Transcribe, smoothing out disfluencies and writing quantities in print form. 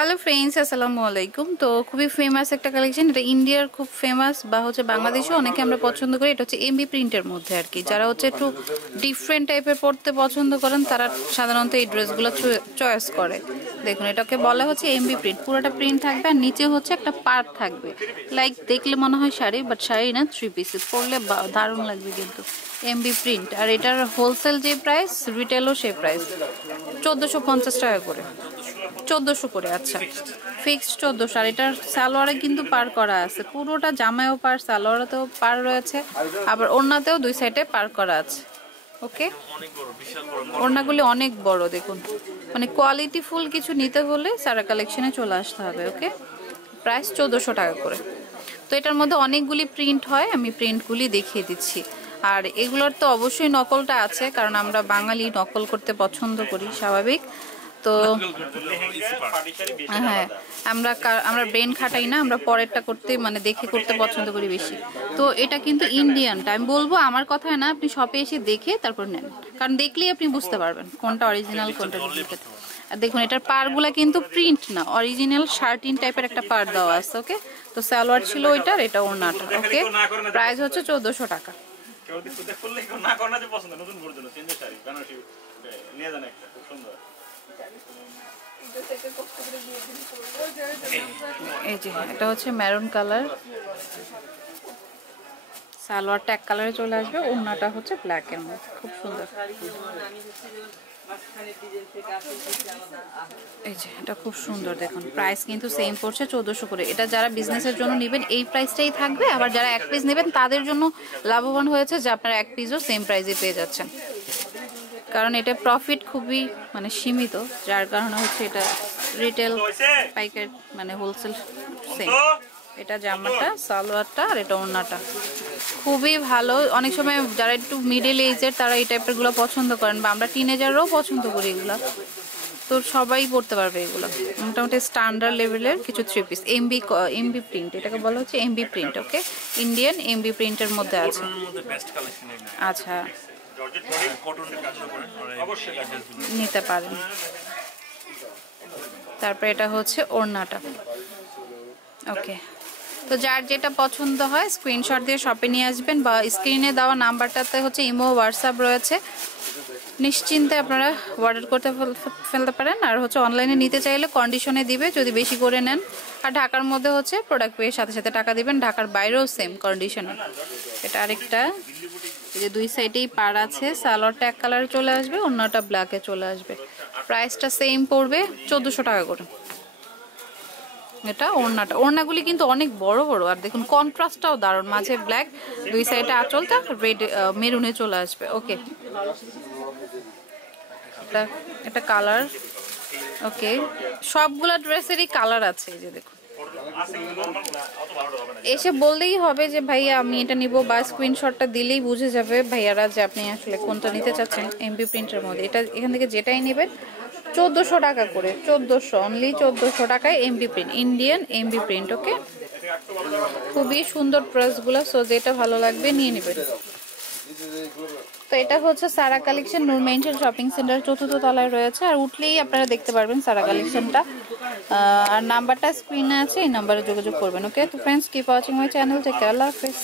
Hello friends, আসসালামু আলাইকুম। তো খুবই ফেমাস একটা কালেকশন, এটা ইন্ডিয়ার খুব ফেমাস বা হচ্ছে বাংলাদেশেও অনেকে আমরা পছন্দ করি। এটা হচ্ছে এমবি প্রিন্টের মধ্যে আর কি। যারা হচ্ছে একটু ডিফারেন্ট টাইপের পড়তে পছন্দ করেন তারা সাধারণত এই ড্রেসগুলো চয়েস করে। দেখুন, এটাকে বলা হচ্ছে এমবি প্রিন্ট। পুরোটা প্রিন্ট থাকবে আর নিচে হচ্ছে একটা পার্ট থাকবে, লাইক দেখলে মনে হয় শাড়ি, বাট শাড়ি না, 3 পিস। পরলে দারুণ লাগবে কিন্তু। এমবি প্রিন্ট, আর এটার হোলসেল যে প্রাইস, রিটেলও সেই প্রাইস, 1450 টাকা করে। 1400 করে, আচ্ছা ফিক্সড 1400। আর এটার সালোয়ারে কিন্তু পার করা আছে, পুরোটা জামায়ও পার, সালোয়ারেতেও পার রয়েছে, আবার ওড়নাতেও দুই সাইডে পার করা আছে। ওকে, ওড়নাগুলি অনেক বড় দেখুন। মানে কোয়ালিটি ফুল কিছু নিতে হলে সারা কালেকশনে চলে আসতে হবে। ওকে, প্রাইস 1400 টাকা করে। তো এটার মধ্যে অনেকগুলি প্রিন্ট হয়, আমি প্রিন্টগুলি দেখিয়ে দিচ্ছি। আর এগুলোর তো অবশ্যই নকলটা আছে, কারণ আমরা বাঙালি নকল করতে পছন্দ করি, স্বাভাবিক। তো হ্যাঁ, আমরা ব্রেন খাটাই না, আমরা পরেরটা করতে মানে দেখে করতে পছন্দ করি বেশি। তো এটা কিন্তু ইন্ডিয়ানটা, আমি বলবো আমার কথায় না, আপনি শপে এসে দেখে তারপর নেন, কারণ দেখলেই আপনি বুঝতে পারবেন কোনটা অরিজিনাল কোনটা ডুপ্লিকেট। আর দেখুন, এটার পারগুলা কিন্তু প্রিন্ট না, অরিজিনাল শার্টিন টাইপের একটা পার দেওয়া আছে। ওকে, তো সালোয়ার ছিল ওইটার, এটা ওড়নাটা। ওকে, প্রাইস হচ্ছে 1400 টাকা। এই যে এটা হচ্ছে মেরুন কালার, সালোয়ারটা এক কালারে চলে আসবে, ওড়নাটা হচ্ছে ব্ল্যাক এর মধ্যে, খুব সুন্দর। এই যে এটা খুব সুন্দর দেখুন। প্রাইস কিন্তু সেম পড়ছে 1400 করে। এটা যারা বিজনেসের জন্য নেবেন এই প্রাইসটাই থাকবে, আবার যারা এক পিস নেবেন তাদের জন্য লাভবান হয়েছে যে আপনারা এক পিসও সেম প্রাইসে পেয়ে যাচ্ছেন, কারণ এটা প্রফিট খুবই মানে সীমিত, যার কারণে হচ্ছে এটা রিটেল পাইকার মানে হোলসেল সেম। এটা জামাটা, সালোয়ারটা, আর এটা ওড়নাটা খুবই ভালো। অনেক সময় যারা একটু মিডল এজের তারা এই টাইপের গুলো পছন্দ করেন, বা আমরা টিনেজাররাও পছন্দ করি এগুলো, তো সবাই পড়তে পারবে এগুলো। মোটামুটি স্ট্যান্ডার্ড লেভেলের কিছু 3 পিস এমবি প্রিন্ট, এটাকে বলা হচ্ছে এমবি প্রিন্ট। ওকে, ইন্ডিয়ান এমবি প্রিন্টের মধ্যে আছে। আচ্ছা, নিতে পারেন। তারপর এটা হচ্ছে ওড়নাটা। ওকে, তো যার যেটা পছন্দ হয় স্ক্রিনশট দিয়ে শপে নিয়ে আসবেন, বা স্ক্রিনে দেওয়া নাম্বারটাতে হচ্ছে ইমো, হোয়াটসঅ্যাপ রয়েছে, নিশ্চিন্তে আপনারা অর্ডার করতে ফেলতে পারেন। আর হচ্ছে অনলাইনে নিতে চাইলে কন্ডিশনে দিবে যদি বেশি করে নেন। আর ঢাকার মধ্যে হচ্ছে প্রোডাক্ট পেয়ে সাথে সাথে টাকা দিবেন, ঢাকার বাইরেও সেম কন্ডিশনে। এটা আরেকটা, এই যে দুই সাইডেই পার আছে, সালোয়ারটা এক কালারে চলে আসবে, অন্যটা ব্ল্যাকে চলে আসবে। প্রাইসটা সেম পড়বে 1400 টাকা করে। এটা ওড়নাটা, ওড়নাগুলি কিন্তু অনেক বড় বড়, আর দেখুন কন্ট্রাস্টটাও দারুণ, মাঝে ব্ল্যাক, দুই সাইডে আঁচলটা রেড মেরুনে চলে আসবে। ওকে, এটা কালার। ওকে, সবগুলা ড্রেসেরই কালার আছে, এই যে দেখুন। এসে বললেই হবে যে ভাইয়া আমি এটা নিব, বা স্ক্রিনশটটা দিলেই বুঝে যাবে ভাইয়ারা যে আপনি আসলে কোনটা নিতে চাচ্ছেন এমবি প্রিন্টের মধ্যে। এটা এখান থেকে যেটাই নেবেন 1400 টাকা করে, 1400 অনলি, 1400 টাকায় MB print, Indian MB print. Okay, খুবই সুন্দর ড্রেসগুলো, সো যেটা ভালো লাগবে নিয়ে নেবেন। তো এটা হচ্ছে সারা কালেকশন, নূর মেনশন শপিং সেন্টার 4th তলায় রয়েছে, আর উঠলেই আপনারা দেখতে পারবেন সারা কালেকশনটা। আর নাম্বারটা স্ক্রিনে আছে, এই নাম্বারে যোগাযোগ করবেন। ওকে, তো friends, keep watching my channel, take care, আল্লাহ হাফেজ।